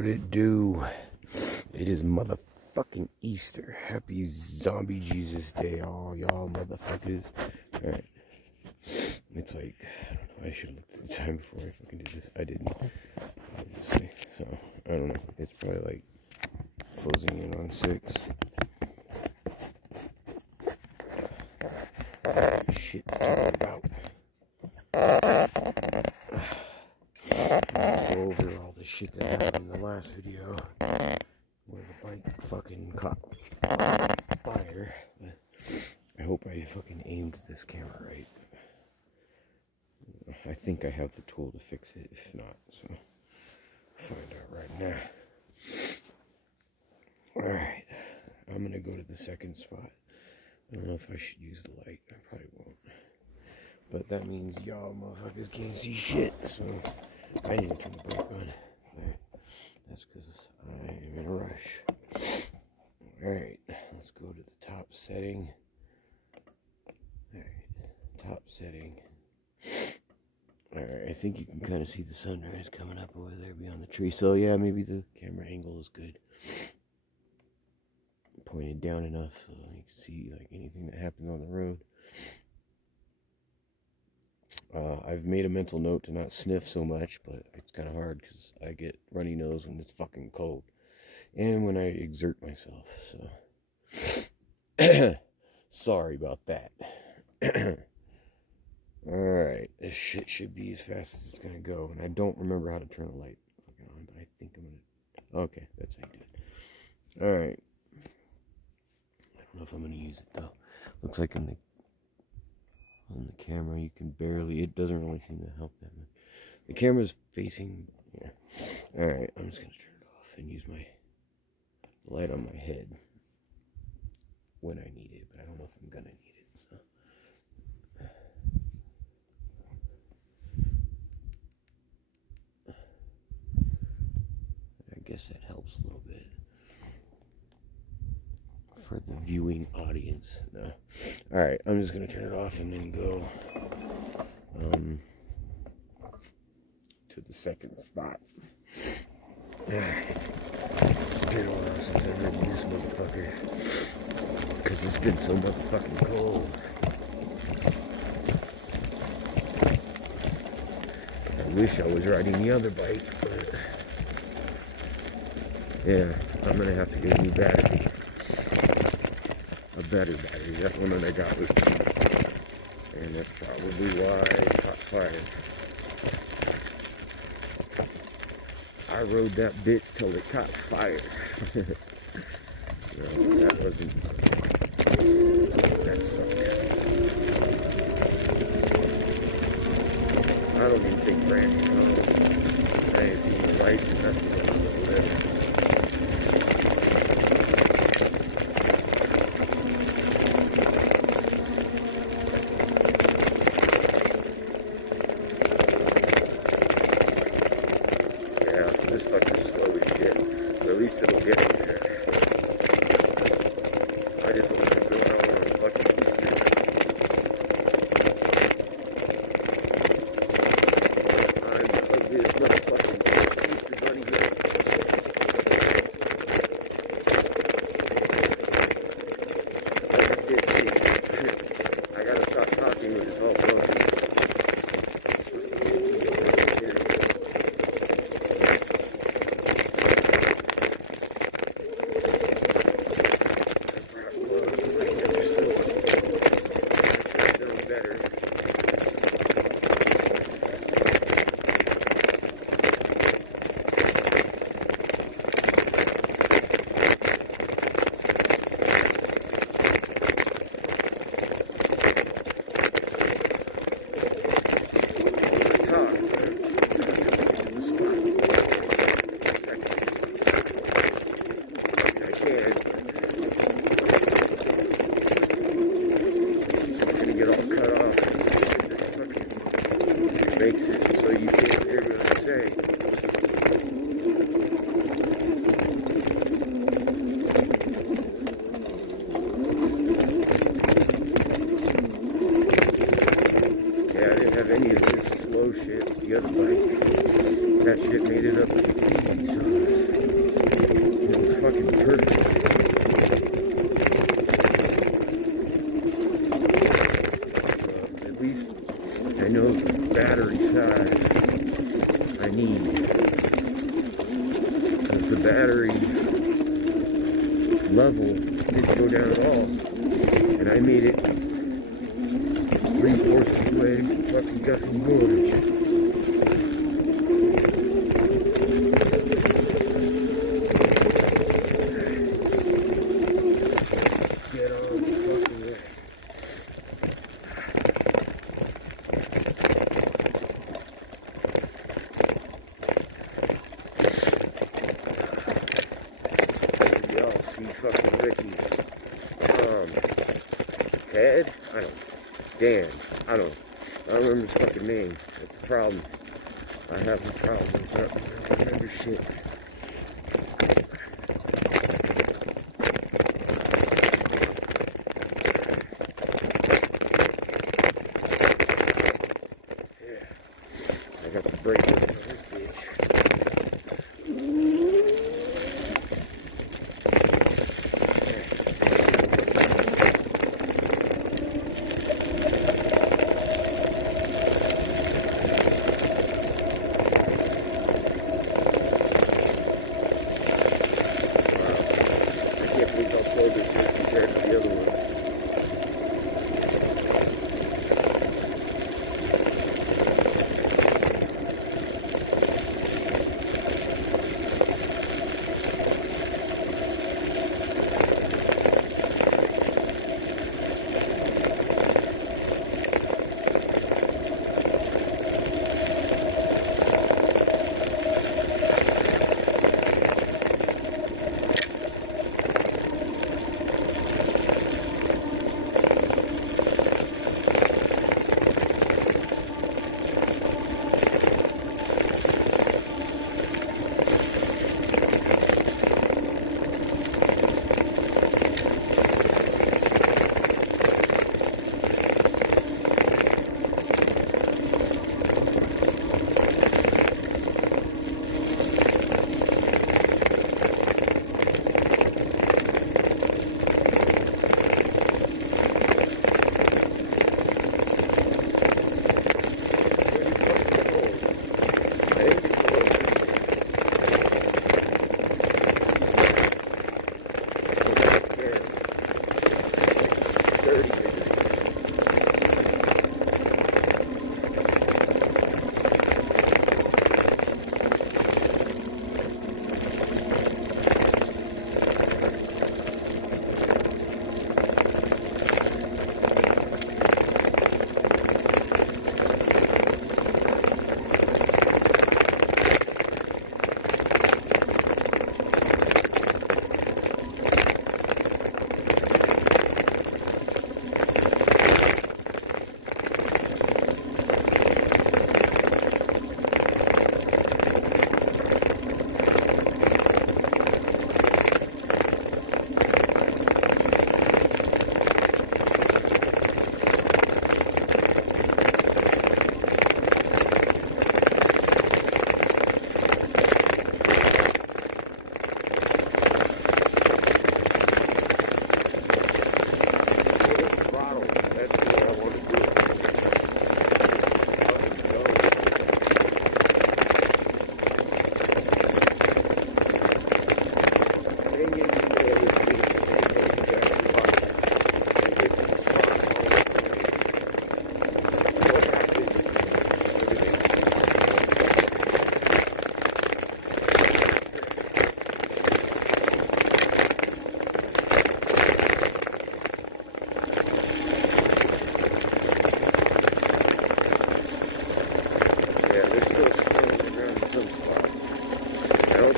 What it do? It is motherfucking Easter. Happy Zombie Jesus Day, all y'all motherfuckers. Alright. It's like, I don't know, I should have looked at the time before I fucking did this. I didn't. Obviously. So, I don't know. It's probably like closing in on 6. Shit to talk about. Go over all the shit that happened in the last video where the bike fucking caught fire. I hope I fucking aimed this camera right. I think I have the tool to fix it. If not, so find out right now. Alright, I'm gonna go to the second spot. I don't know if I should use the light. I probably won't. But that means y'all motherfuckers can't see shit, so I need to turn the brake on. Alright, that's because I am in a rush. Alright, let's go to the top setting. Alright, top setting. Alright, I think you can kind of see the sunrise coming up over there beyond the tree. So yeah, maybe the camera angle is good. Pointed down enough so you can see like anything that happens on the road. I've made a mental note to not sniff so much, but it's kind of hard because I get runny nose when it's fucking cold and when I exert myself, so sorry about that. Alright, this shit should be as fast as it's gonna go, and I don't remember how to turn the light on, but I think I'm gonna... Okay, that's how you do it. Alright. I don't know if I'm gonna use it though. Looks like on the camera you can barely... It doesn't really seem to help that much. The camera's facing... Yeah. Alright, I'm just gonna turn it off and use my light on my head when I need it, but I don't know if I'm gonna need it, so... I guess that helps a little bit for the viewing audience. No. Alright, I'm just gonna turn it off and then go to the second spot. It's been a while since I've heard this motherfucker, because it's been so motherfucking cold. I wish I was riding the other bike, but yeah, I'm gonna have to get a new battery. A better battery. That one that I got was cheap, and that's probably why it caught fire. I rode that bitch till it caught fire. No, that wasn't... That sucked. I don't even think Brandy's on. I ain't seen the lights and nothing on the list. This fucking slow as shit, but at least it'll get me there. I just want to go out on a fucking Easter. I'm the ugliest motherfucking Easter bunny here. I gotta stop talking when it's all done. Makes it so you can't hear what I'm saying. Yeah, I didn't have any of this slow shit. The other bike, that shit made it up with the keys. perfect. At least I know the battery size I need. If the battery level didn't go down at all, and I made it 3/4 of the way, fucking got some voltage. Get on the fucking way. Y'all see fucking Ricky's head? I don't remember his fucking name. That's the problem. I have the problem with not remember shit. Yeah. I got the brake on this bitch. Compared to the other one.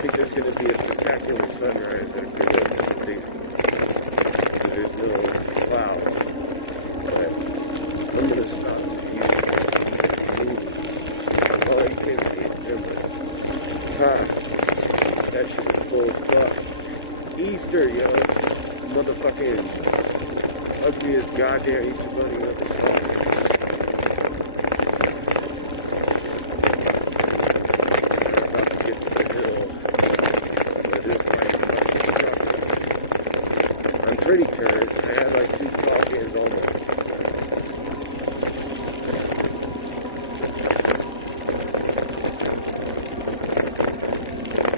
think there's going to be a spectacular sunrise that I'm going to see. So there's no clouds. But I'm going to stop so you can move. Oh, you can't see it. Ha! That shit is full as fuck. Easter, yo. Motherfucking ugliest goddamn Easter bunny ever saw. About to get to the hill. But this might already turned. I had like 2 cans almost.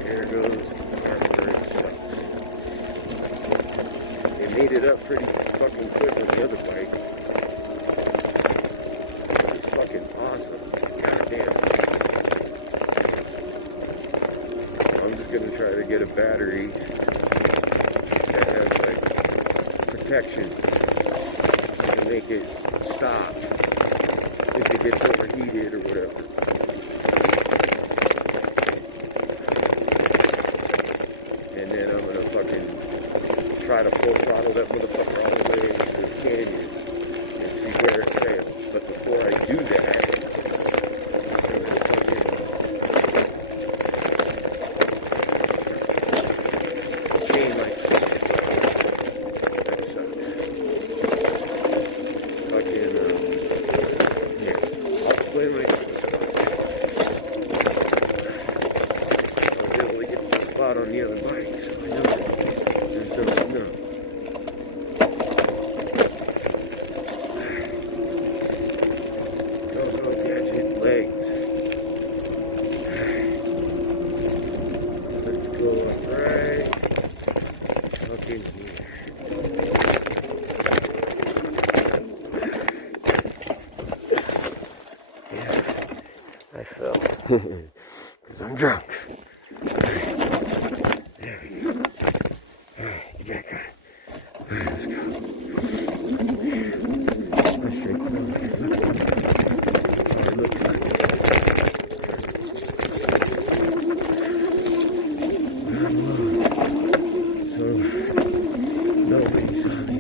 Here goes our bird sucks. They made it up pretty fucking quick with the other bike. It was fucking awesome. God damn. I'm just gonna try to get a battery that has like protection to make it stop if it gets overheated or whatever. And then I'm gonna fucking try to full throttle that motherfucker all the way to the canyon and see where it fails. But before I do that, I'm gonna fucking chain my twisted. That sucks. Fucking, here. I'll explain when I get to the spot. I'll be able to get to the spot on the other bike, so I know there's no snow. Go, go, gadget legs. Let's go right fucking here. Yeah, I fell. Because I'm drunk. There we go. Alright, you got it. Alright, let's go. Let's straight down here. Look. So, nobody saw me.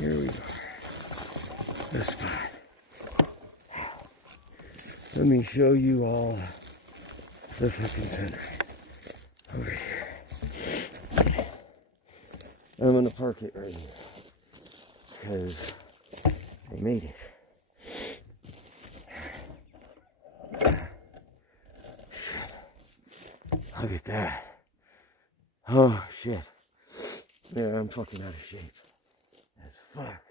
Here we go. The spot. Let me show you all the fucking center over here. I'm gonna park it right here because I made it. Shit. Look at that. Oh shit. Yeah, I'm fucking out of shape. As fuck.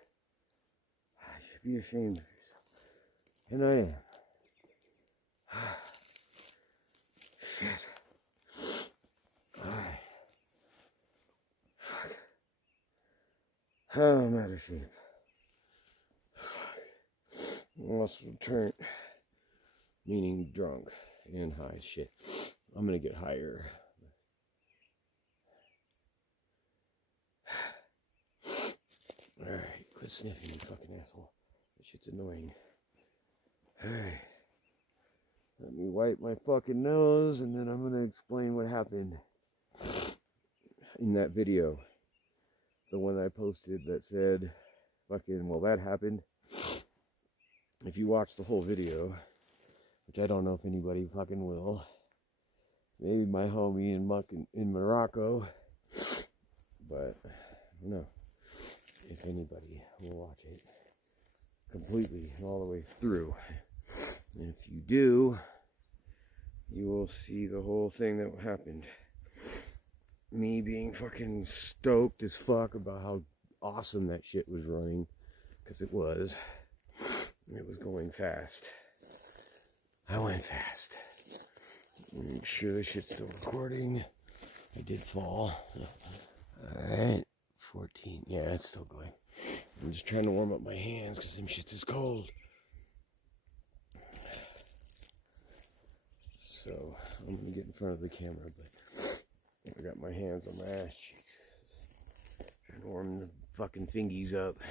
I should be ashamed of yourself. And I am. Shit. Alright. Fuck. Oh, I'm out of shape. Fuck. Muscle turnt. Meaning drunk and high. Shit. I'm gonna get higher. Alright, quit sniffing, you fucking asshole. That shit's annoying. Alright. Let me wipe my fucking nose, and then I'm gonna explain what happened in that video. The one I posted that said, fucking, well, that happened. If you watch the whole video, which I don't know if anybody fucking will. Maybe my homie in Morocco. But, I don't know if anybody will watch it completely all the way through. And if you do, you will see the whole thing that happened. Me being fucking stoked as fuck about how awesome that shit was running. Because it was. It was going fast. I went fast. Make sure this shit's still recording. I did fall. Alright. 14. Yeah, it's still going. I'm just trying to warm up my hands because them shits is cold. So, I'm going to get in front of the camera, but I got my hands on my ass cheeks. Trying to warm the fucking fingies up.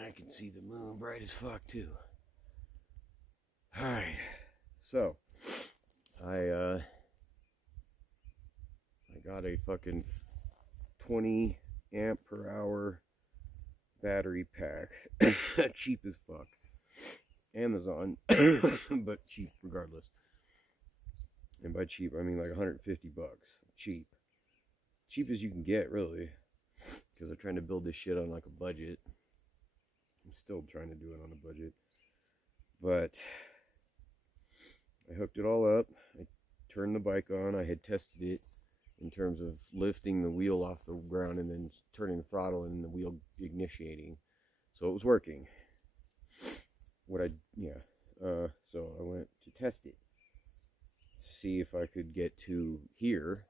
I can see the moon bright as fuck, too. Alright. So, I got a fucking 20 amp per hour battery pack. Cheap as fuck. Amazon, but cheap regardless. And by cheap, I mean like 150 bucks. Cheap. Cheap as you can get, really. because I'm trying to build this shit on like a budget. I'm still trying to do it on a budget, but I hooked it all up. I turned the bike on. I had tested it in terms of lifting the wheel off the ground and then turning the throttle and the wheel initiating. So it was working. So I went to test it, see if I could get to here,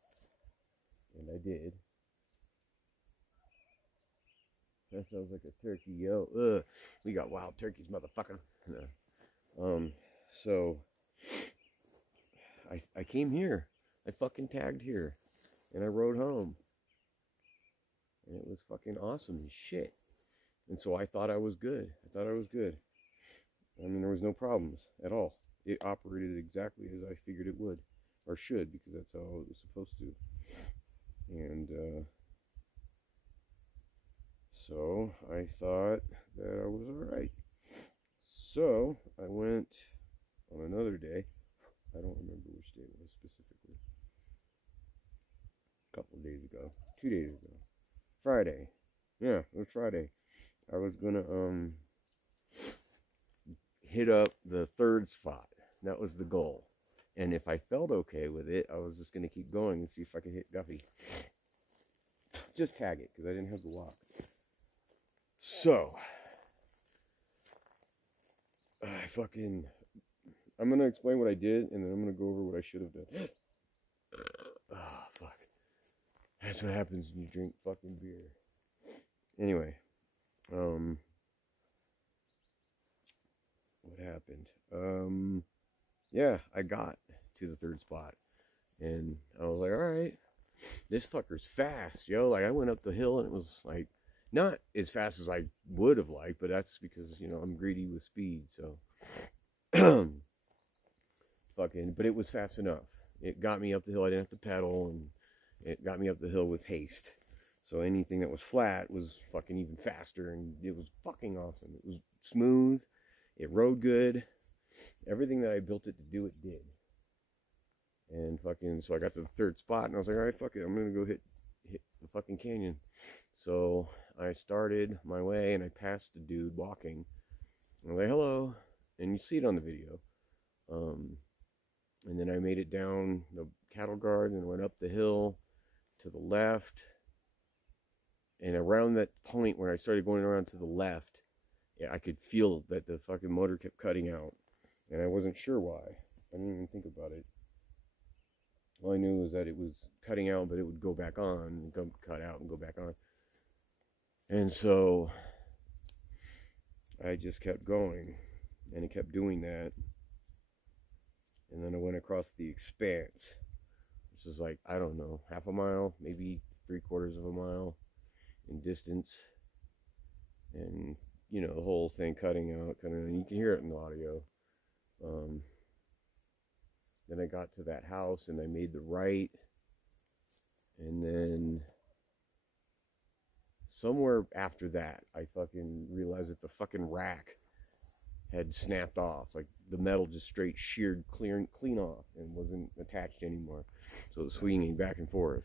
and I did. That sounds like a turkey, yo. Ugh, we got wild turkeys, motherfucker. So I came here. I fucking tagged here, and I rode home, and it was fucking awesome as shit. And so I thought I was good. I mean, there was no problems at all. It operated exactly as I figured it would, or should, because that's how it was supposed to. And so I thought that I was alright. So I went on another day. I don't remember which day it was specifically. A couple of days ago. 2 days ago. Friday. Yeah, it was Friday. I was gonna hit up the third spot. That was the goal. And if I felt okay with it, I was just gonna keep going and see if I could hit Guffey. Just tag it, because I didn't have the lock. So I'm gonna explain what I did, and then I'm gonna go over what I should have done. Oh, fuck. That's what happens when you drink fucking beer. Anyway, what happened? Yeah, I got to the third spot, and I was like, alright, this fucker's fast, yo. Like, I went up the hill, and it was, like, not as fast as I would have liked, but that's because, you know, I'm greedy with speed, so. But it was fast enough. It got me up the hill. I didn't have to pedal, and it got me up the hill with haste. So anything that was flat was fucking even faster, and it was fucking awesome. It was smooth. It rode good. Everything that I built it to do, it did. And so I got to the third spot, and I was like, all right, fuck it. I'm going to go hit the fucking canyon. So I started my way, and I passed a dude walking. I was like, hello. And you see it on the video. And then I made it down the cattle guard and went up the hill to the left. And around that point where I started going around to the left, I could feel that the fucking motor kept cutting out. And I wasn't sure why. I didn't even think about it. All I knew was that it was cutting out, but it would go back on, and cut out and go back on. And so I just kept going, and it kept doing that. And then I went across the expanse, which is like, I don't know, half a mile, maybe 3/4 of a mile in distance. And, you know, the whole thing cutting out, and you can hear it in the audio. Then I got to that house, and I made the right. And then somewhere after that, I fucking realized that the fucking rack had snapped off. Like, the metal just straight sheared clean off and wasn't attached anymore. So it was swinging back and forth.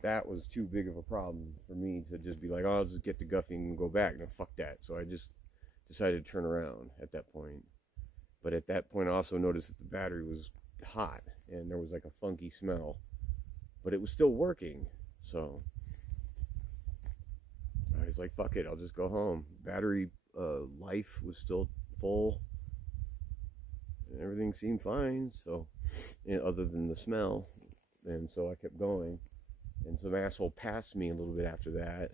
That was too big of a problem for me to just be like, oh, I'll just get to Guffey and go back. No, fuck that. So I just decided to turn around at that point. But at that point, I also noticed that the battery was hot, and there was like a funky smell. But it was still working. So I was like, fuck it, I'll just go home. Battery life was still full, and everything seemed fine, so, other than the smell. And so I kept going, and some asshole passed me a little bit after that.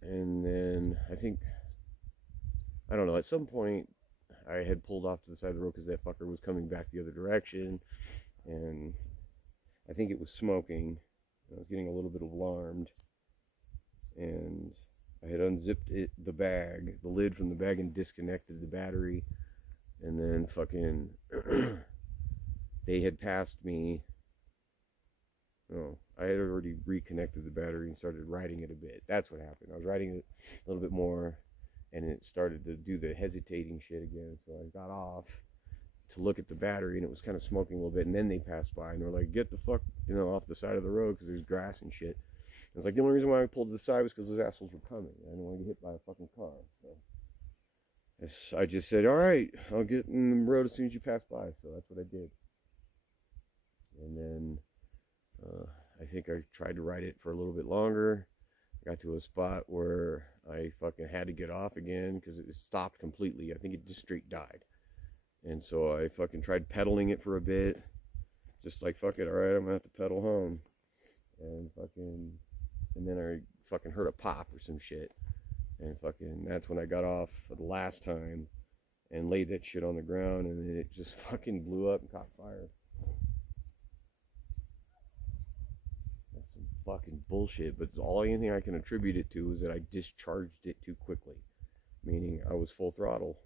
And then I don't know, at some point I had pulled off to the side of the road because that fucker was coming back the other direction, and I think it was smoking. I was getting a little bit alarmed, and I had unzipped the lid from the bag, and disconnected the battery. And then fucking they had passed me. Oh, I had already reconnected the battery and started riding it a bit. That's what happened. I was riding it a little bit more, and it started to do the hesitating shit again. So I got off to look at the battery, and it was kind of smoking a little bit. And then they passed by, and they're like, get the fuck, off the side of the road, because there's grass and shit. It's like the only reason why I pulled to the side was because those assholes were coming. I didn't want to get hit by a fucking car. So I just said, all right, I'll get in the road as soon as you pass by. So that's what I did. And then I think I tried to ride it for a little bit longer. I got to a spot where I fucking had to get off again because it stopped completely. I think it just straight died. And so I fucking tried pedaling it for a bit. Just like, fuck it, all right, I'm gonna have to pedal home. And then I fucking heard a pop or some shit. And fucking, that's when I got off for the last time and laid that shit on the ground, and then it just fucking blew up and caught fire. That's some fucking bullshit, but all anything I can attribute it to is that I discharged it too quickly. Meaning I was full throttle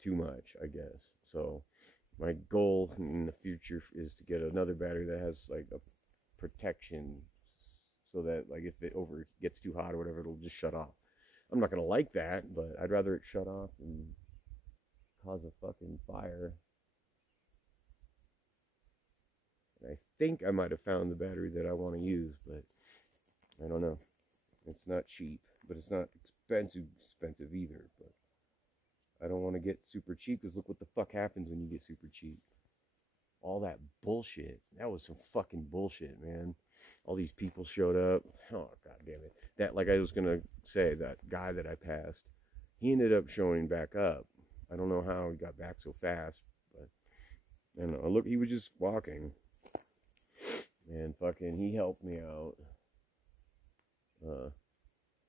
too much, I guess. So my goal in the future is to get another battery that has like a protection so that like if it gets too hot or whatever, it'll just shut off. I'm not gonna like that, but I'd rather it shut off than cause a fucking fire. And I think I might have found the battery that I want to use, but I don't know. It's not cheap, but it's not expensive either. But I don't want to get super cheap because look what the fuck happens when you get super cheap. All that bullshit. That was some fucking bullshit, man. All these people showed up. Oh, god damn it. That, like I was going to say, that guy that I passed, he ended up showing back up. I don't know how he got back so fast, but I don't know. Look, he was just walking. And fucking, he helped me out.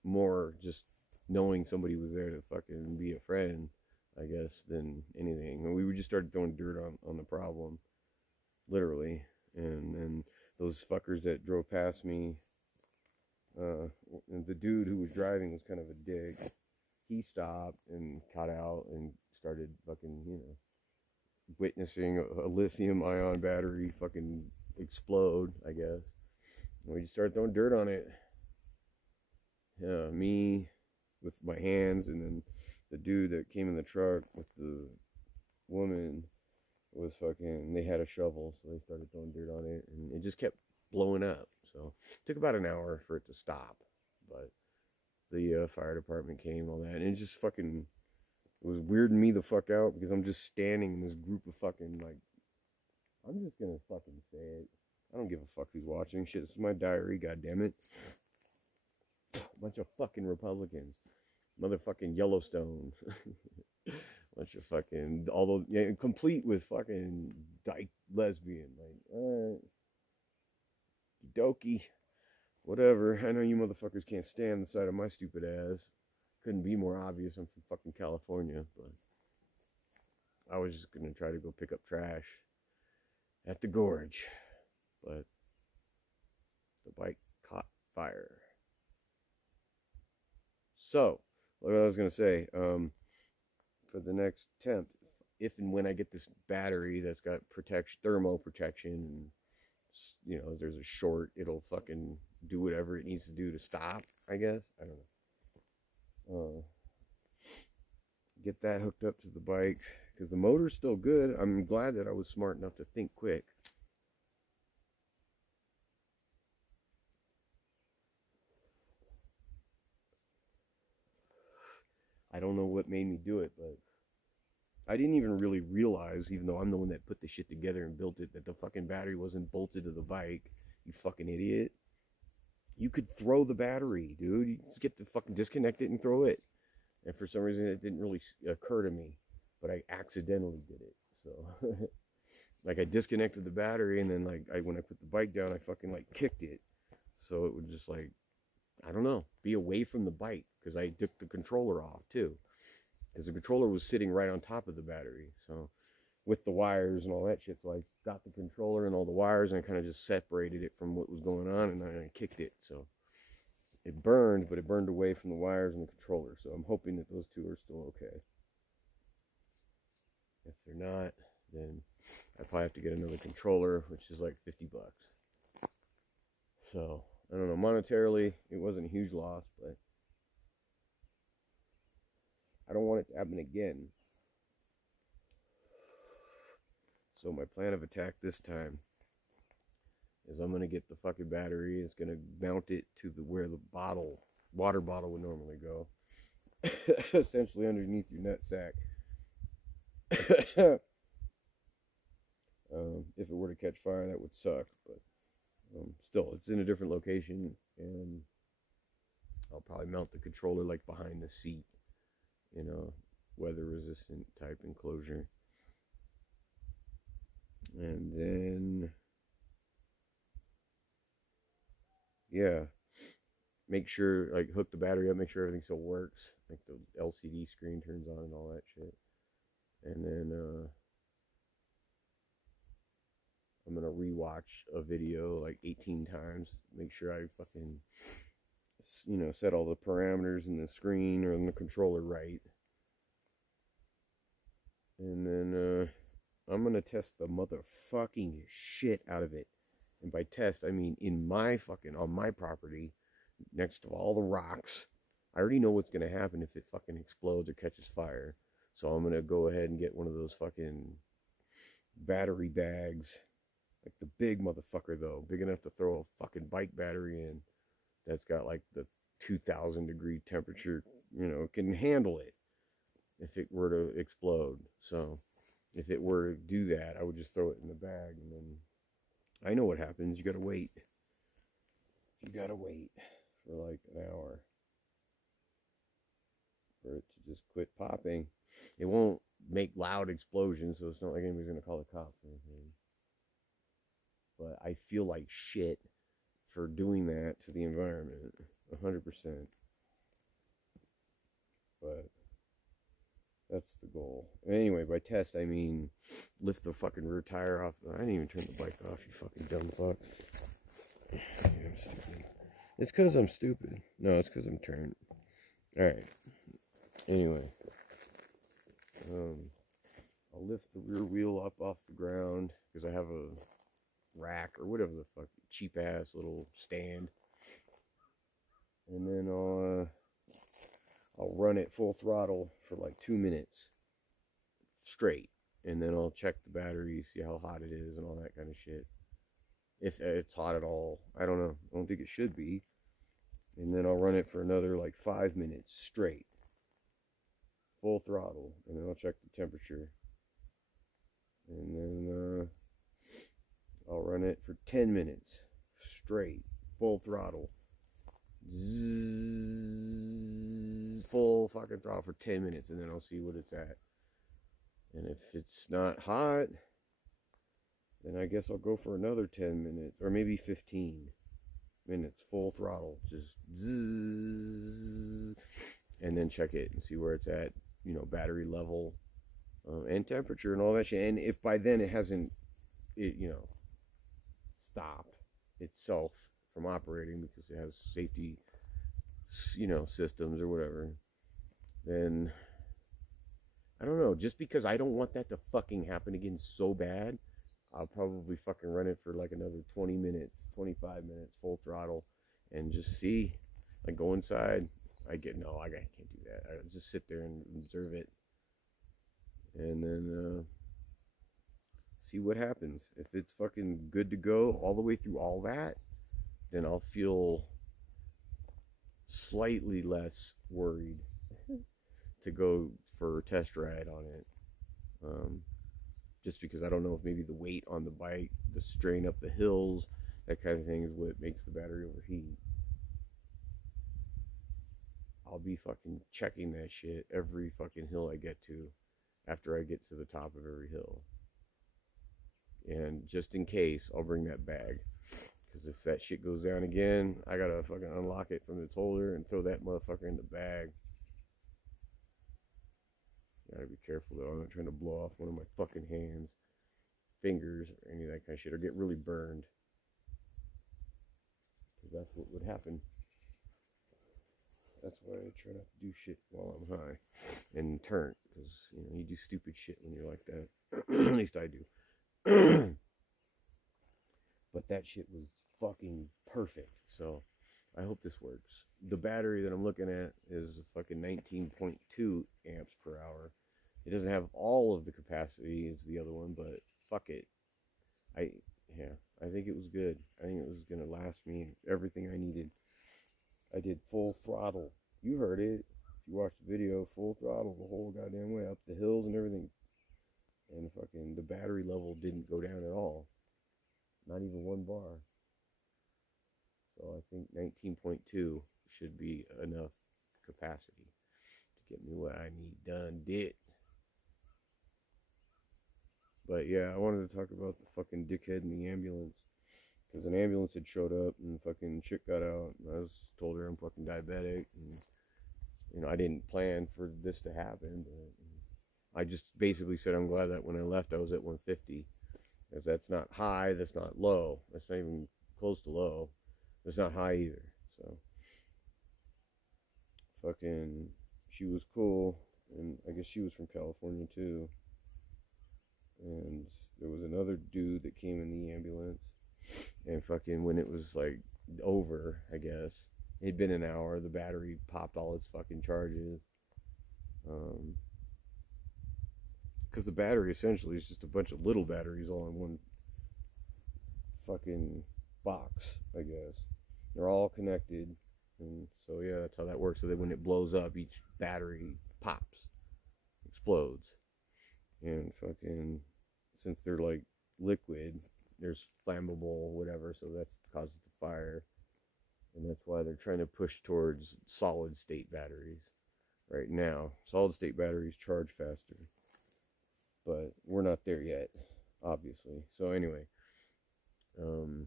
More just knowing somebody was there to fucking be a friend, I guess, than anything. And we just started throwing dirt on the problem. Literally. And those fuckers that drove past me, and the dude who was driving was kind of a dick. He stopped and cut out and started fucking, witnessing a lithium ion battery fucking explode, I guess. And we just started throwing dirt on it. Me with my hands, and then the dude that came in the truck with the woman was fucking, they had a shovel, so they started throwing dirt on it, and it just kept blowing up. So it took about an hour for it to stop, but the fire department came and all that, and it just fucking, it was weirding me the fuck out because I'm just standing in this group of fucking, like, I'm just gonna fucking say it. I don't give a fuck who's watching. Shit, this is my diary, goddammit. Bunch of fucking Republicans. Motherfucking Yellowstone. Bunch of fucking, although, yeah, complete with fucking dyke lesbian. Like, alright. Dokie. Whatever. I know you motherfuckers can't stand the sight of my stupid ass. Couldn't be more obvious. I'm from fucking California, but I was just gonna try to go pick up trash at the gorge. But the bike caught fire. So, what I was going to say, for the next temp, if and when I get this battery that's got thermal protection, and, there's a short, it'll fucking do whatever it needs to do to stop, I guess. I don't know. Get that hooked up to the bike, because the motor's still good. I'm glad that I was smart enough to think quick. I don't know what made me do it, but I didn't even really realize, even though I'm the one that put the shit together and built it, that the fucking battery wasn't bolted to the bike. You fucking idiot. You could throw the battery, dude. You just get the fucking disconnect it and throw it. And for some reason, it didn't really occur to me, but I accidentally did it. So, like, I disconnected the battery, and then, like, when I put the bike down, I fucking, like, kicked it. So it would just, like, I don't know, be away from the bike, because I took the controller off too, because the controller was sitting right on top of the battery, so with the wires and all that shit. So I got the controller and all the wires, and I kind of just separated it from what was going on, and then I kicked it. So it burned, but it burned away from the wires and the controller. So I'm hoping that those two are still okay. If they're not, then I probably have to get another controller, which is like $50. So I don't know, monetarily, it wasn't a huge loss, but I don't want it to happen again. So my plan of attack this time is I'm going to get the fucking battery. It's going to mount it to where the water bottle would normally go. Essentially underneath your nut sack. If it were to catch fire, that would suck. But still, it's in a different location. And I'll probably mount the controller like behind the seat. You know, weather resistant type enclosure. And then, yeah, make sure, like, hook the battery up, make sure everything still works, like the LCD screen turns on and all that shit. And then I'm gonna rewatch a video like 18 times, make sure I fucking, you know, set all the parameters in the screen or in the controller right. And then I'm gonna test the motherfucking shit out of it. And by test, I mean in my fucking, on my property, next to all the rocks. I already know what's gonna happen if it fucking explodes or catches fire. So I'm gonna go ahead and get one of those fucking battery bags. Like the big motherfucker though. Big enough to throw a fucking bike battery in. That's got like the 2,000 degree temperature, you know, can handle it if it were to explode. So if it were to do that, I would just throw it in the bag, and then I know what happens. You gotta wait. You gotta wait for like an hour for it to just quit popping. It won't make loud explosions, so it's not like anybody's gonna call the cops or anything. But I feel like shit for doing that to the environment, 100%. But that's the goal. Anyway, by test, I mean lift the fucking rear tire off. I didn't even turn the bike off, you fucking dumb fuck. Yeah, I'm stupid. It's because I'm stupid. No, it's because I'm turned. Alright. Anyway. I'll lift the rear wheel up off the ground because I have a rack or whatever the fuck, cheap ass little stand. And then I'll run it full throttle for like 2 minutes straight. And then I'll check the battery, see how hot it is and all that kind of shit. If it's hot at all. I don't know. I don't think it should be. And then I'll run it for another like 5 minutes straight. Full throttle. And then I'll check the temperature. And then I'll run it for 10 minutes straight. Full throttle. Zzz, full fucking throttle for 10 minutes. And then I'll see what it's at. And if it's not hot, then I guess I'll go for another 10 minutes. Or maybe 15 minutes. Full throttle. Just zzz, and then check it and see where it's at. You know, battery level and temperature and all that shit. And if by then it hasn't, you know, stopped itself from operating because it has safety, you know, systems or whatever, then I don't know. Just because I don't want that to fucking happen again so bad, I'll probably fucking run it for like another 20 minutes, 25 minutes, full throttle, and just see. Like go inside. I can't do that. I just sit there and observe it, and then see what happens. If it's fucking good to go all the way through all that, then I'll feel slightly less worried to go for a test ride on it. Just because I don't know if maybe the weight on the bike, the strain up the hills, that kind of thing is what makes the battery overheat. I'll be fucking checking that shit every fucking hill I get to after I get to the top of every hill. And just in case, I'll bring that bag. Because if that shit goes down again, I gotta fucking unlock it from its holder and throw that motherfucker in the bag. Gotta be careful though. I'm not trying to blow off one of my fucking hands, fingers, or any of that kind of shit, or get really burned. Because that's what would happen. That's why I try not to do shit while I'm high and turn, because you know you do stupid shit when you're like that. At least I do. But that shit was fucking perfect. So I hope this works. The battery that I'm looking at is a fucking 19.2 amps per hour. It doesn't have all of the capacity as the other one, but fuck it. Yeah, I think it was good. I think it was gonna last me everything I needed. I did full throttle. You heard it. If you watched the video, full throttle the whole goddamn way up the hills and everything. And fucking the battery level didn't go down at all. Not even 1 bar. So I think 19.2 should be enough capacity to get me what I need done. But yeah, I wanted to talk about the fucking dickhead in the ambulance. Because an ambulance had showed up and the fucking chick got out. And I told her I'm fucking diabetic. And, you know, I didn't plan for this to happen. But I just basically said I'm glad that when I left I was at 150. Because that's not high, that's not low. That's not even close to low. It's not high either. So, fucking, she was cool. And I guess she was from California too. And there was another dude that came in the ambulance. And fucking when it was like over, I guess, it'd been an hour, the battery popped all its fucking charges. Because the battery essentially is just a bunch of little batteries all in one fucking box, I guess. They're all connected. And so, yeah, that's how that works. So that when it blows up, each battery pops, explodes. And fucking, since they're like liquid, there's flammable whatever, so that's causes the fire. And that's why they're trying to push towards solid state batteries right now. Solid state batteries charge faster, but we're not there yet, obviously. So anyway, the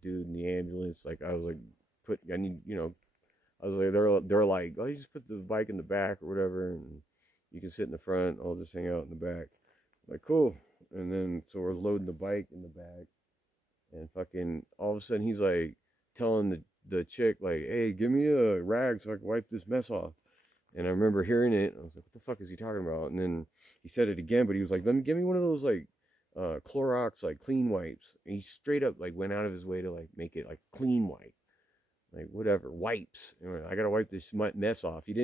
dude in the ambulance, like I was like, I need, you know, I was like, they're like, oh, you just put the bike in the back or whatever, and you can sit in the front. I'll just hang out in the back. I'm like, cool. And then so we're loading the bike in the back, and fucking all of a sudden he's like telling the chick like, hey, give me a rag so I can wipe this mess off. And I remember hearing it. I was like, what the fuck is he talking about? And then he said it again, but he was like, give me one of those like Clorox like clean wipes. And he straight up like went out of his way to like make it like clean wipe, like whatever wipes. Anyway, I gotta wipe this mess off. He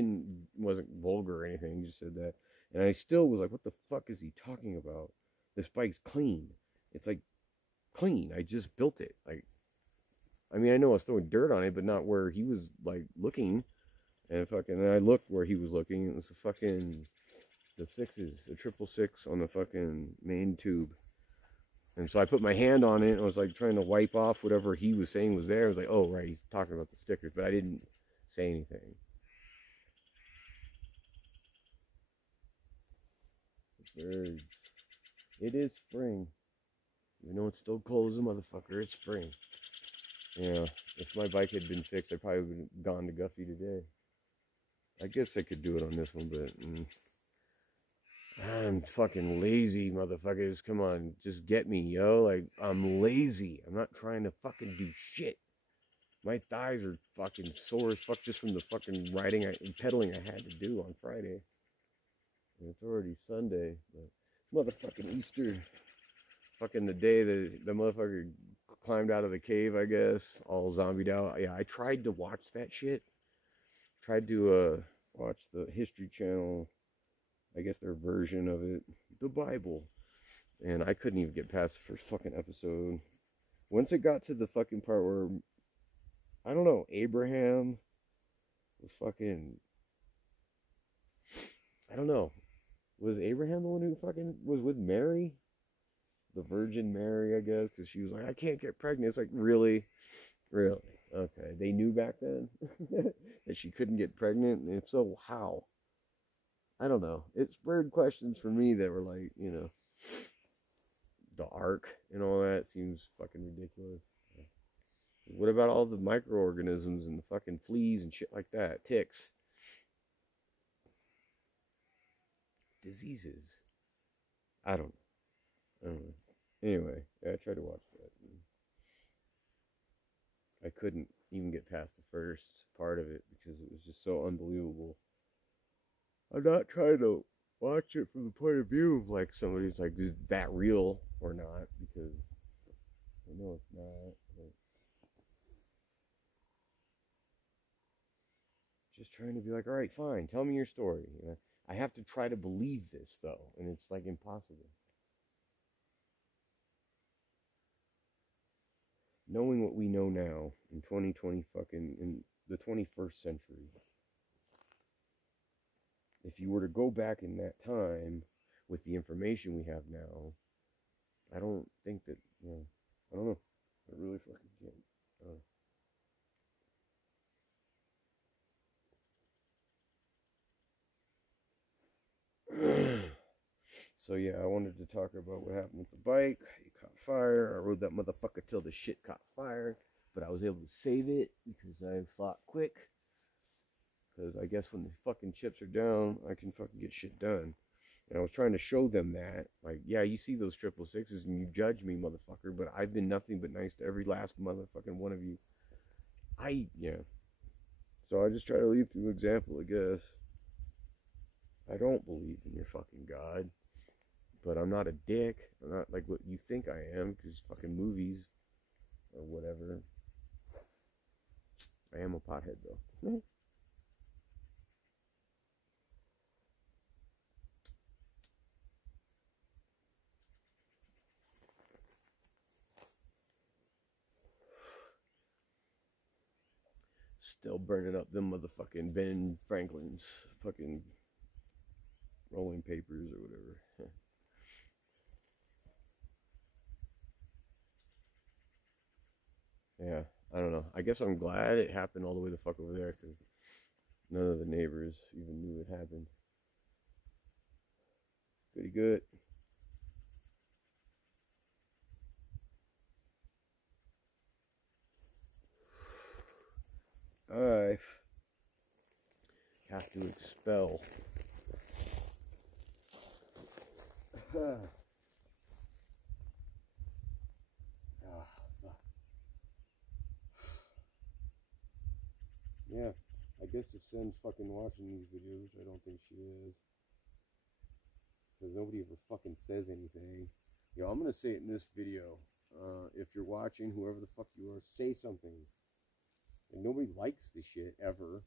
wasn't vulgar or anything. He just said that, and I still was like, what the fuck is he talking about? This bike's clean. It's like clean. I just built it. Like, I mean, I know I was throwing dirt on it, but not where he was like looking. And fucking, I looked where he was looking. It was the fucking the 666 on the fucking main tube. And so I put my hand on it and I was like trying to wipe off whatever he was saying was there. I was like, oh, right, he's talking about the stickers, but I didn't say anything. Birds. It is spring. Even though it's still cold as a motherfucker, it's spring. Yeah, if my bike had been fixed, I probably would have gone to Guffey today. I guess I could do it on this one, but I'm fucking lazy, motherfuckers. Come on, just get me, yo. Like, I'm lazy. I'm not trying to fucking do shit. My thighs are fucking sore as fuck just from the fucking riding and pedaling I had to do on Friday. And it's already Sunday, but motherfucking Easter. Fucking the day the motherfucker climbed out of the cave, I guess, all zombied out. Yeah, I tried to watch that shit. Tried to watch the History Channel, I guess their version of it, the Bible. And I couldn't even get past the first fucking episode. Once it got to the fucking part where, I don't know, Abraham was fucking, I don't know. Was Abraham the one who fucking was with Mary? The Virgin Mary, I guess, because she was like, I can't get pregnant. It's like, really? Really? Okay. They knew back then that she couldn't get pregnant? And if so, how? I don't know. It spurred questions for me that were like, you know, the ark and all that seems fucking ridiculous. What about all the microorganisms and the fucking fleas and shit like that? Ticks. Diseases. I don't know. Anyway, yeah, I tried to watch that. I couldn't even get past the first part of it because it was just so unbelievable. I'm not trying to watch it from the point of view of like somebody's like, is that real or not? Because I know it's not. But just trying to be like, all right, fine, tell me your story. You know, I have to try to believe this though, and it's like impossible. knowing what we know now in 2020 fucking, in the 21st century, if you were to go back in that time with the information we have now, I don't think that, you know, I don't know. I really fucking can't. So yeah, I wanted to talk about what happened with the bike. It caught fire. I rode that motherfucker till the shit caught fire, but I was able to save it because I fought quick. Because I guess when the fucking chips are down, I can fucking get shit done. And I was trying to show them that, like, yeah, you see those 666s and you judge me, motherfucker, but I've been nothing but nice to every last motherfucking one of you. Yeah. So I just try to lead through example, I guess. I don't believe in your fucking God, but I'm not a dick. I'm not like what you think I am, because fucking movies or whatever. I am a pothead, though. Still burning up them motherfucking Ben Franklin's fucking rolling papers or whatever. Yeah, I don't know. I guess I'm glad it happened all the way the fuck over there, because none of the neighbors even knew it happened. Pretty good. I have to expel. Yeah, I guess if Sen's fucking watching these videos, which I don't think she is, because nobody ever fucking says anything. Yo, I'm gonna say it in this video. If you're watching, whoever the fuck you are, say something. And nobody likes the shit ever,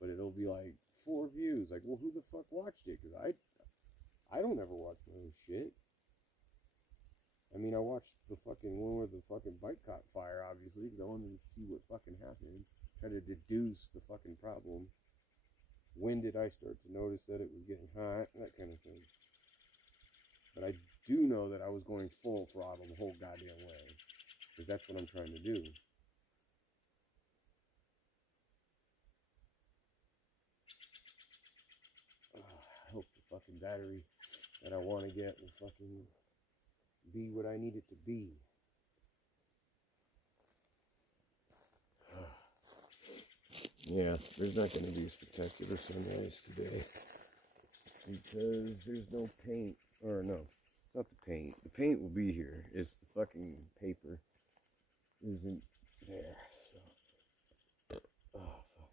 but it'll be like 4 views. Like, well, who the fuck watched it? Because I don't ever watch my own shit. I mean, I watched the fucking one where the fucking bike caught fire, obviously, because I wanted to see what fucking happened. Try to deduce the fucking problem. When did I start to notice that it was getting hot? That kind of thing. But I do know that I was going full throttle the whole goddamn way. Because that's what I'm trying to do. I hope the fucking battery that I want to get will fucking be what I need it to be. Yeah, there's not going to be a spectacular sunrise today, because there's no paint. Or no, not the paint. The paint will be here. It's the fucking paper isn't there. So, oh fuck.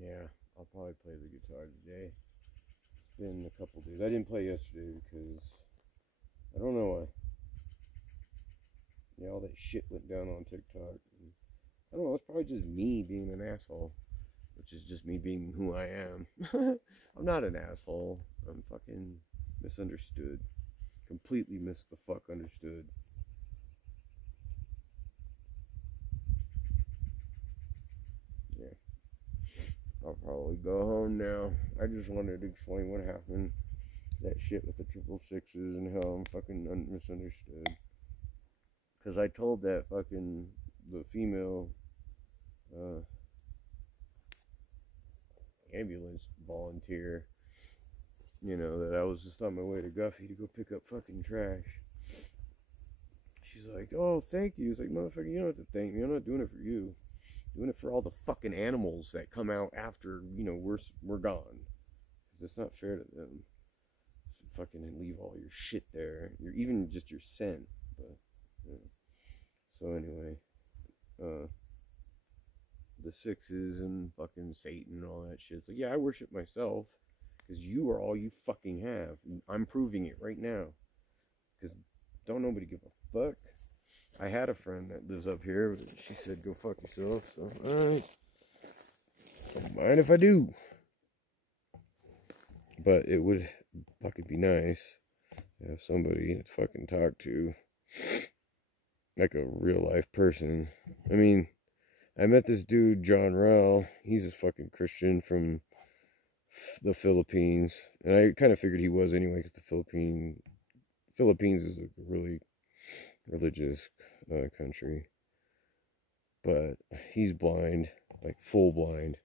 Yeah, I'll probably play the guitar today. It's been a couple days. I didn't play yesterday because I don't know why. Yeah, all that shit went down on TikTok. And I don't know. It's probably just me being an asshole, which is just me being who I am. I'm not an asshole. I'm fucking misunderstood. Completely missed the fuck understood. Yeah. I'll probably go home now. I just wanted to explain what happened. That shit with the 666s and how I'm fucking misunderstood. Because I told that fucking, the female ambulance volunteer, you know, that I was just on my way to Guffey to go pick up fucking trash. She's like, oh, thank you. It's like, motherfucker, you don't have to thank me. I'm not doing it for you. I'm doing it for all the fucking animals that come out after, you know, we're gone. Because it's not fair to them. So fucking leave all your shit there. You're even just your scent. But, yeah. So anyway, the sixes and fucking Satan and all that shit. It's like, yeah, I worship myself because you are all you fucking have. I'm proving it right now. Because don't nobody give a fuck. I had a friend that lives up here, but she said, go fuck yourself. So, alright. Don't mind if I do. But it would fucking be nice to have somebody to fucking talk to, like a real life person. I mean, I met this dude, John Rell. He's a fucking Christian from the Philippines. And I kind of figured he was anyway, because the Philippines is a really religious country. But he's blind, like full blind,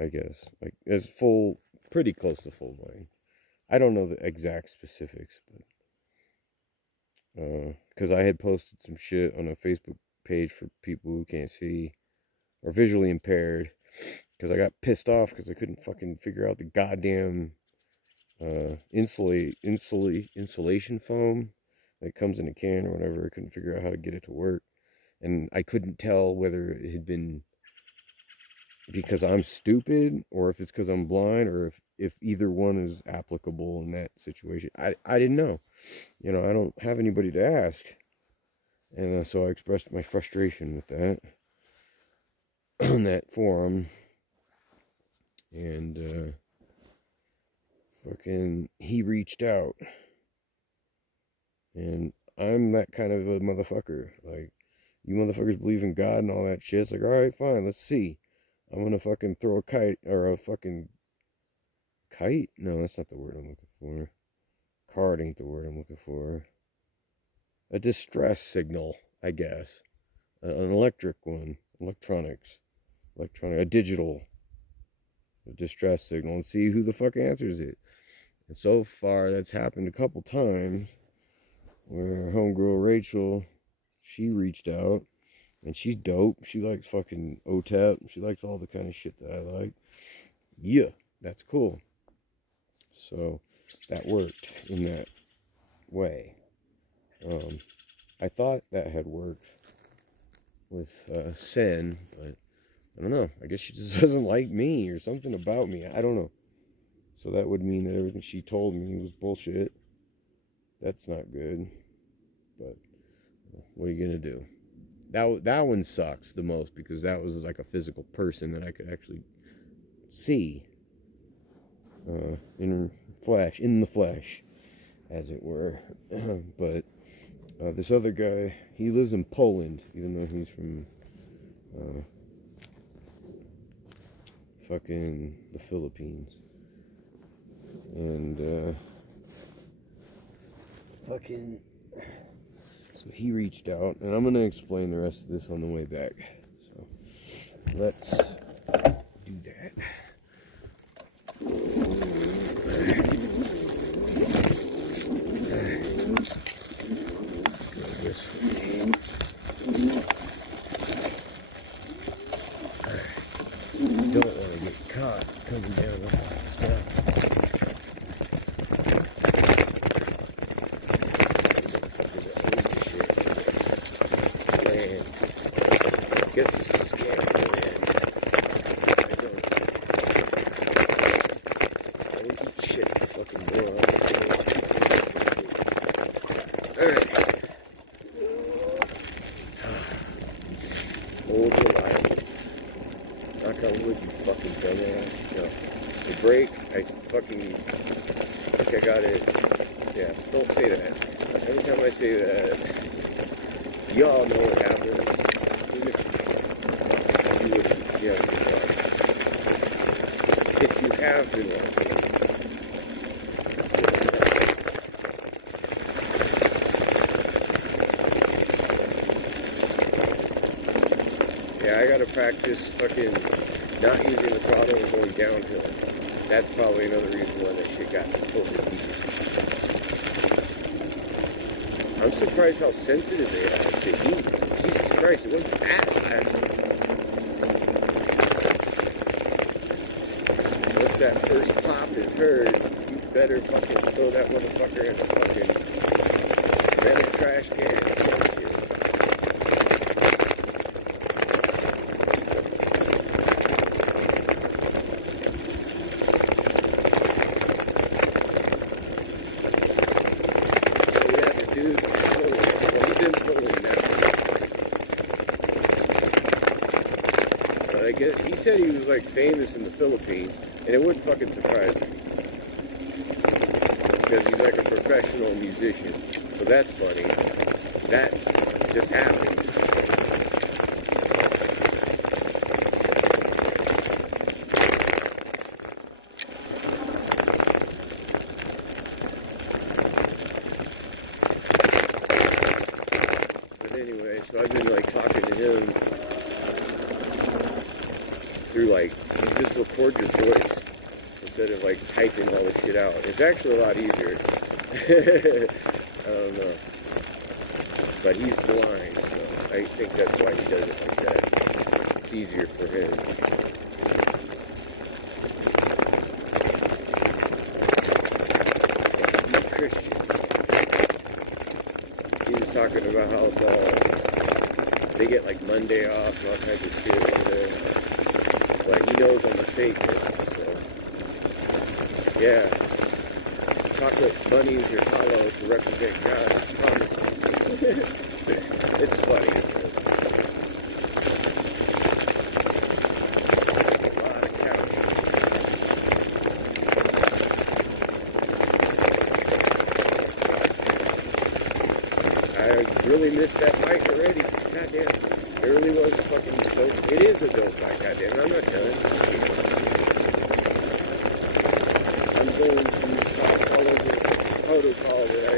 I guess. Like, as full, pretty close to full blind. I don't know the exact specifics, but because I had posted some shit on a Facebook page for people who can't see or visually impaired, because I got pissed off because I couldn't fucking figure out the goddamn insulation foam that comes in a can or whatever. I couldn't figure out how to get it to work, and I couldn't tell whether it had been because I'm stupid or if it's because I'm blind, or if either one is applicable in that situation. I didn't know. You know, I don't have anybody to ask. And so I expressed my frustration with that on that forum. And fucking he reached out. And I'm that kind of a motherfucker. Like, you motherfuckers believe in God and all that shit. It's like, alright, fine, let's see. I'm gonna fucking throw a kite, or a fucking kite? No, that's not the word I'm looking for. Card ain't the word I'm looking for. A distress signal, I guess. An electric one. A digital distress signal, and see who the fuck answers it. And so far, that's happened a couple times, where homegirl Rachel, she reached out. And she's dope. She likes fucking OTEP. She likes all the kind of shit that I like. Yeah, that's cool. So that worked in that way. I thought that had worked with Sen, but I don't know. I guess she just doesn't like me or something about me. I don't know. So that would mean that everything she told me was bullshit. That's not good. But what are you gonna do? That one sucks the most, because that was like a physical person that I could actually see in the flesh, as it were. But this other guy, he lives in Poland, even though he's from fucking the Philippines. And fucking... So he reached out, and I'm going to explain the rest of this on the way back. So let's do that. Go this way. Don't want to get caught coming down the hall. Guess this is scary, man. I don't eat shit, fucking moron. Alright. Old reliable. Knock on wood, you fucking dumbass. No. The brake, I think I got it. Yeah, don't say that. Every time I say that, y'all know what happens. Yeah, if you have been watching. Yeah, I gotta practice fucking not using the throttle and going downhill. That's probably another reason why that shit got overheated. I'm surprised how sensitive they are to heat. Jesus Christ, it wasn't that bad. Once that first pop is heard, you better fucking throw that motherfucker in a fucking metal trash can. So yeah, the dude, well, he didn't put one now. But I guess he said he was like famous in the Philippines. And it wouldn't fucking surprise me. because he's like a professional musician. So that's funny. That just happened. But anyway, so I've been like talking to him through like, you just record your voice instead of like typing all this shit out. It's actually a lot easier. I don't know. But he's blind, so I think that's why he does it like that. It's easier for him. He's Christian. He was talking about how they get like Monday off and all kinds of shit over there. But he knows I'm a Satanist, so yeah. Chocolate bunnies are hollow to represent God's promises. It's funny. A lot of couches. I really missed that bike already. Goddamn. It really was a fucking dope. It is a dope bike, goddamn. I'm not done. I'm going to follow the protocol that I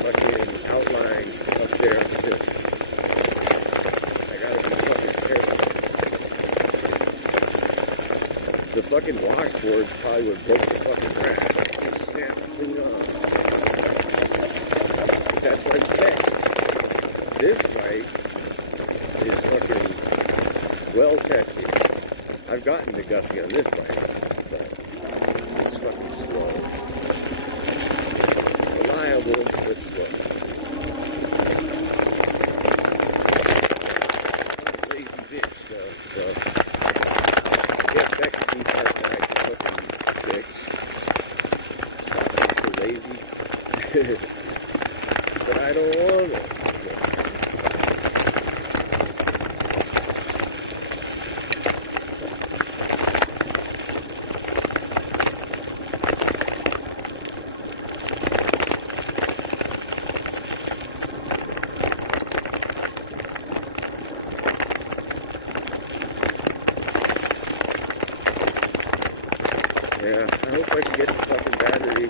fucking outlined up there. I gotta be fucking careful. The fucking washboards probably would broke the fucking grass. It snapped clean off. But that's like test. This bike is fucking well tested. I've gotten to Guppy on this bike, but it's fucking slow. Reliable, but slow. Lazy bitch, though, so I guess that could be part of my fucking fix. Stop being so lazy. But I don't want it. Yeah, I hope I can get the fucking battery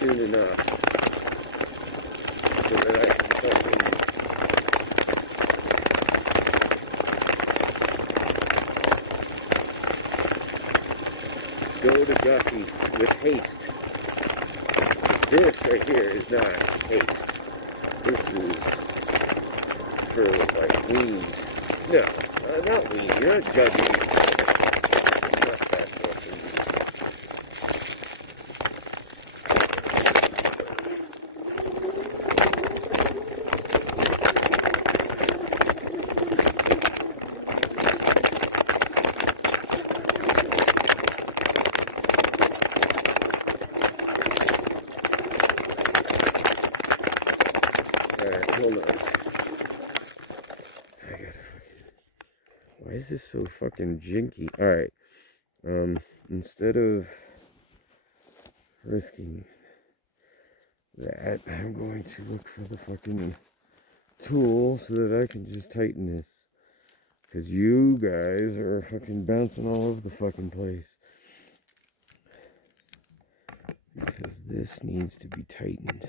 soon enough so that I can fucking go to Guppy with haste. This right here is not haste. This is for like weed. No, not weed. You're not Guppy. Hold on. Why is this so fucking jinky? Alright. Instead of risking that, I'm going to look for the fucking tool so that I can just tighten this. Because you guys are fucking bouncing all over the fucking place. Because this needs to be tightened.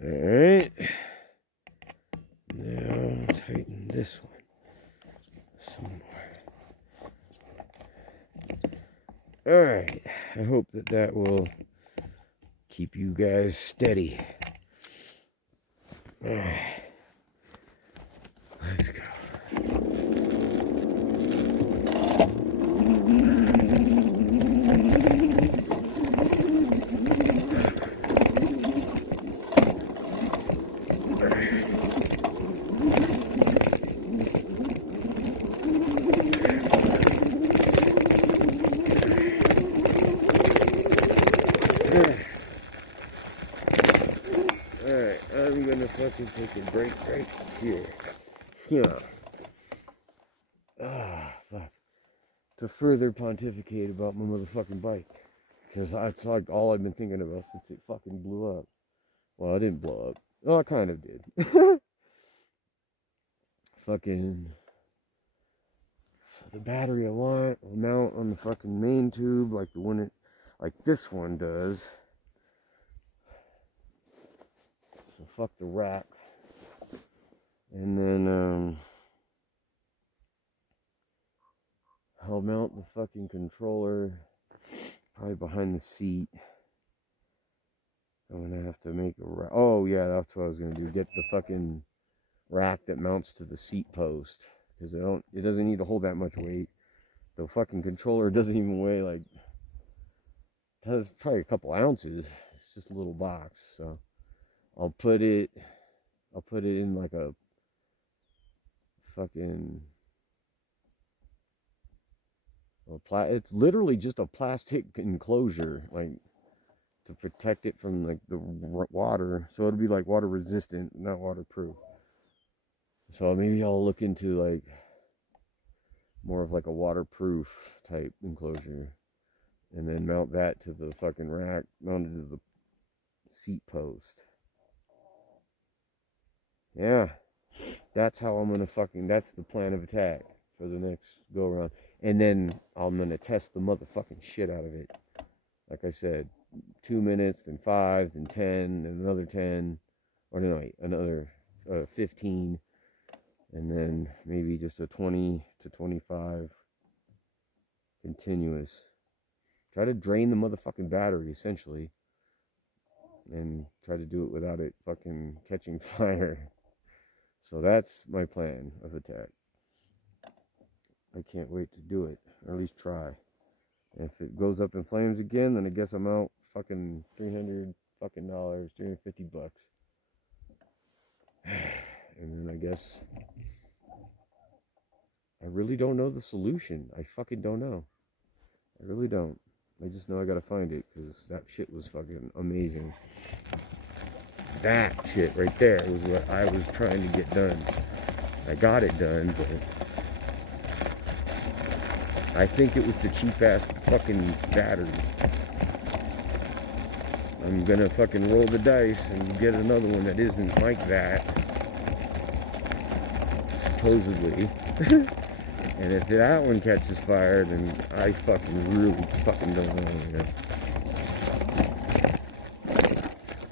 Alright. Now tighten this one some more. Alright. I hope that will keep you guys steady. Alright. Let's go. fucking take a break right here. Yeah. Fuck. To further pontificate about my motherfucking bike. Because that's like all I've been thinking about since it fucking blew up. Well, it didn't blow up. Well, it kind of did. Fucking... So the battery I want will mount on the fucking main tube like the one like this one does. So fuck the rack. And then I'll mount the fucking controller probably behind the seat. I'm gonna have to make a rack. Oh yeah, that's what I was gonna do. Get the fucking rack that mounts to the seat post. Because it doesn't need to hold that much weight. The fucking controller doesn't even weigh like, it has probably a couple ounces. It's just a little box. So I'll put it in like a fucking, it's literally just a plastic enclosure, like to protect it from like the water. So it'll be like water resistant, not waterproof. So maybe I'll look into like more of like a waterproof type enclosure and then mount that to the fucking rack mounted to the seat post. Yeah, that's how I'm gonna that's the plan of attack for the next go around. And then I'm gonna test the motherfucking shit out of it. Like I said, 2 minutes, then 5, then 10, then another 10, or no, wait, another 15. And then maybe just a 20 to 25 continuous. Try to drain the motherfucking battery, essentially. And try to do it without it fucking catching fire. So that's my plan of attack. I can't wait to do it. Or at least try. And if it goes up in flames again, then I guess I'm out fucking $300 fucking dollars, $350. And then I guess I really don't know the solution. I fucking don't know. I really don't. I just know I gotta find it because that shit was fucking amazing. That shit right there was what I was trying to get done. I got it done, but I think it was the cheap ass fucking battery. I'm gonna fucking roll the dice and get another one that isn't like that. Supposedly. And if that one catches fire, then I fucking really fucking don't know, you know.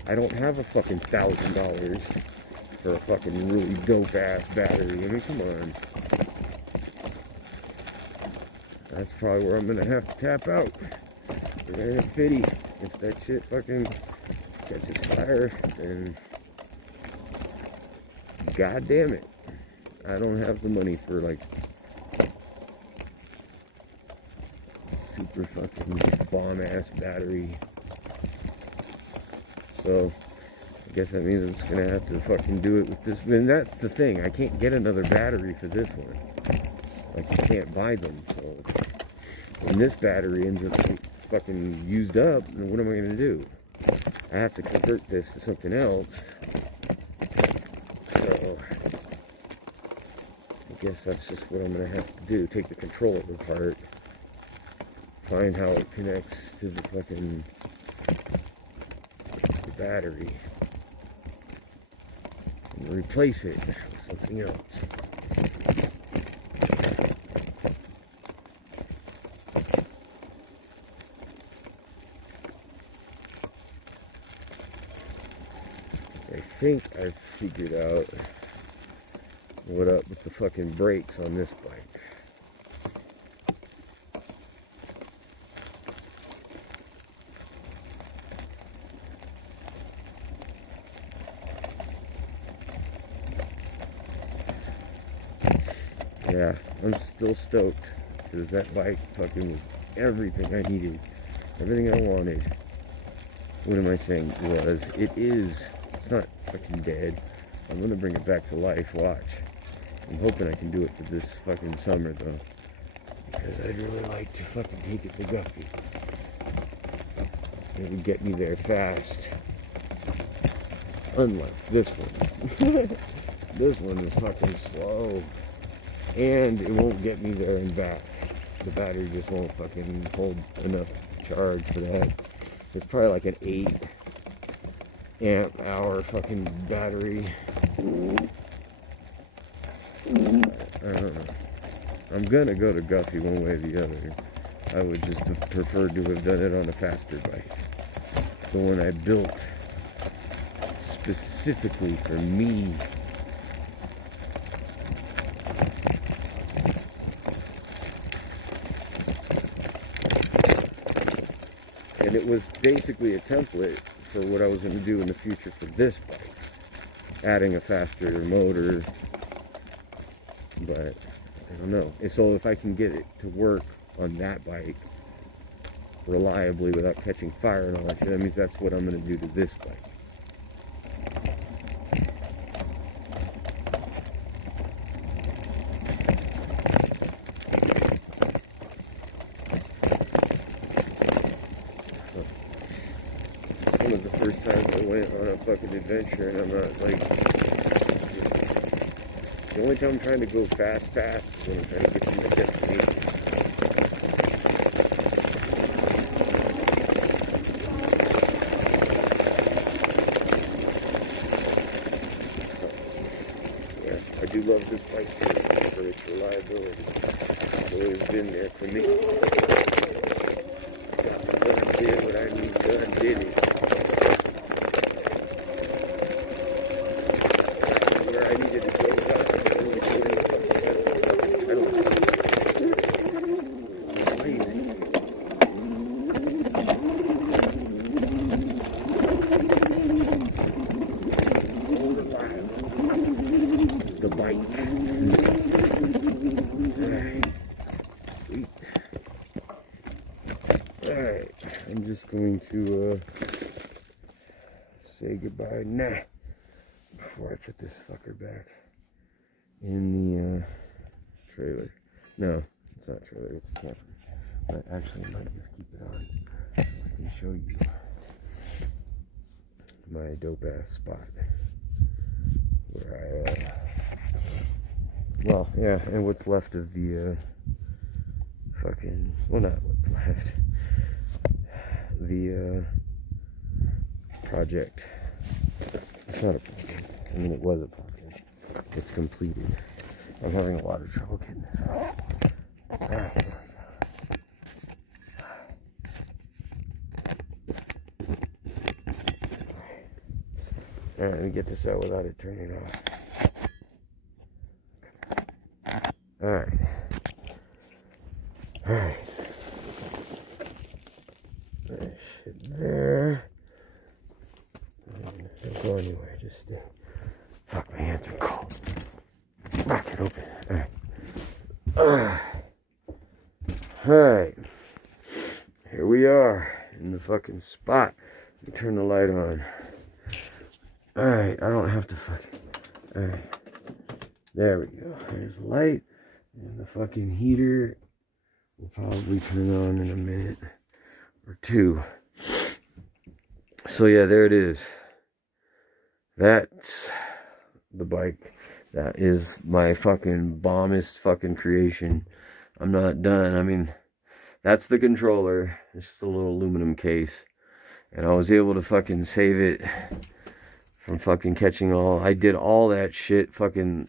I don't have a fucking $1,000 for a fucking really dope ass battery. I mean, come on. That's probably where I'm gonna have to tap out. It ain't fitty. If that shit fucking catches fire, then god damn it. I don't have the money for like super fucking bomb ass battery. So I guess that means I'm just gonna have to fucking do it with this. And that's the thing, I can't get another battery for this one. Like, you can't buy them. So when this battery ends up fucking used up, then what am I gonna do? I have to convert this to something else. So I guess that's just what I'm gonna have to do. Take the controller apart, find how it connects to the fucking battery, and replace it with something else. I think I've figured out what up with the fucking brakes on this bike. Yeah, I'm still stoked because that bike fucking was everything I needed, everything I wanted. What am I saying? It's not fucking dead. I'm gonna bring it back to life, watch. I'm hoping I can do it for this fucking summer though, because I'd really like to fucking take it to Guppy. It would get me there fast. Unlike this one. This one is fucking slow. And it won't get me there and back. The battery just won't fucking hold enough charge for that. It's probably like an 8 amp hour fucking battery. I don't know. I'm gonna go to Guffey one way or the other. I would just prefer to have done it on a faster bike. The one I built specifically for me. And it was basically a template for what I was going to do in the future for this bike. Adding a faster motor. But, I don't know. And so if I can get it to work on that bike reliably without catching fire and all that shit, that means that's what I'm going to do to this bike. One of the first times I went on a fucking adventure, and I'm not like, the only time I'm trying to go fast is when I'm trying to get to my destination. Yeah, I do love this bike for its reliability. It's always been there for me. Got my gun, did what I need done, did it. Where I needed to go, the bike. Sweet. Alright, I'm just going to say goodbye now before I put this fucker back in the trailer. No, it's not a trailer, it's a camper. But actually I might just keep it on so I can show you my dope ass spot where I well, yeah, and what's left of the fucking, well, not what's left, the project. It's not a project. I mean, it was a project. It's completed. I'm having a lot of trouble getting this out. Alright. Alright, let me get this out without it turning off. Alright. Alright. That shit there. Don't go anywhere, just stay. Fuck, my hands are cold. Lock it open. Alright. Alright. Here we are in the fucking spot. Let me turn the light on. Alright, I don't have to fucking. Alright. There we go. There's the light. And the fucking heater will probably turn on in a minute or two. So yeah, there it is. That's the bike. That is my fucking bombest fucking creation. I'm not done. I mean, that's the controller. It's just a little aluminum case. And I was able to fucking save it from fucking catching all. I did all that shit fucking,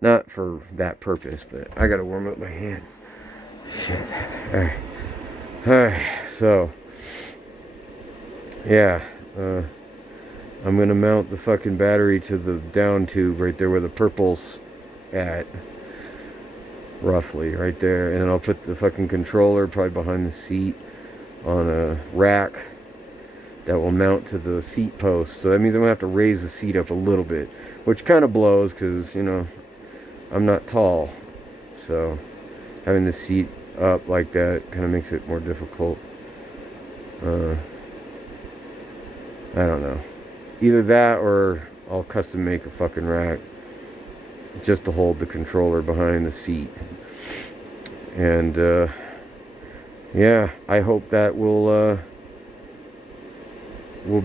not for that purpose, but I gotta warm up my hands. Shit. Alright. Alright, so yeah, I'm gonna mount the fucking battery to the down tube right there where the purple's at, roughly right there, and then I'll put the fucking controller probably behind the seat on a rack that will mount to the seat post. So that means I'm gonna have to raise the seat up a little bit, which kind of blows because, you know, I'm not tall, so having the seat up like that kind of makes it more difficult. I don't know. Either that or I'll custom make a fucking rack just to hold the controller behind the seat. And yeah, I hope that will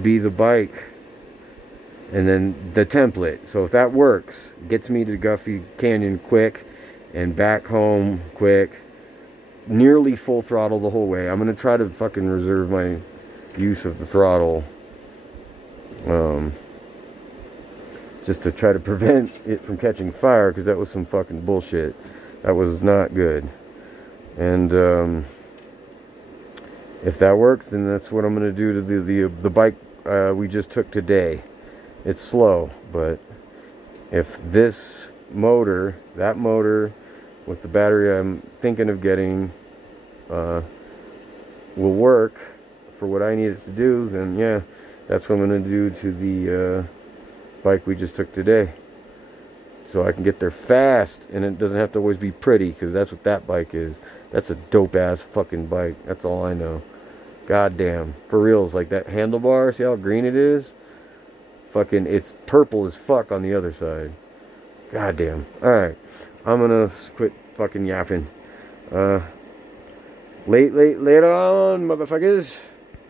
be the bike and then the template. So if that works, gets me to Guffey Canyon quick and back home quick, nearly full throttle the whole way. I'm gonna try to fucking reserve my use of the throttle, just to try to prevent it from catching fire, because that was some fucking bullshit. That was not good. And if that works, then that's what I'm gonna do to the bike we just took today. It's slow, but if this motor, that motor with the battery I'm thinking of getting, will work for what I need it to do, then yeah, that's what I'm going to do to the bike we just took today. So I can get there fast, and it doesn't have to always be pretty, because that's what that bike is. That's a dope-ass fucking bike. That's all I know. Goddamn. For reals, like that handlebar, see how green it is? Fucking, it's purple as fuck on the other side. Goddamn. Alright. I'm gonna quit fucking yapping. Later on, motherfuckers.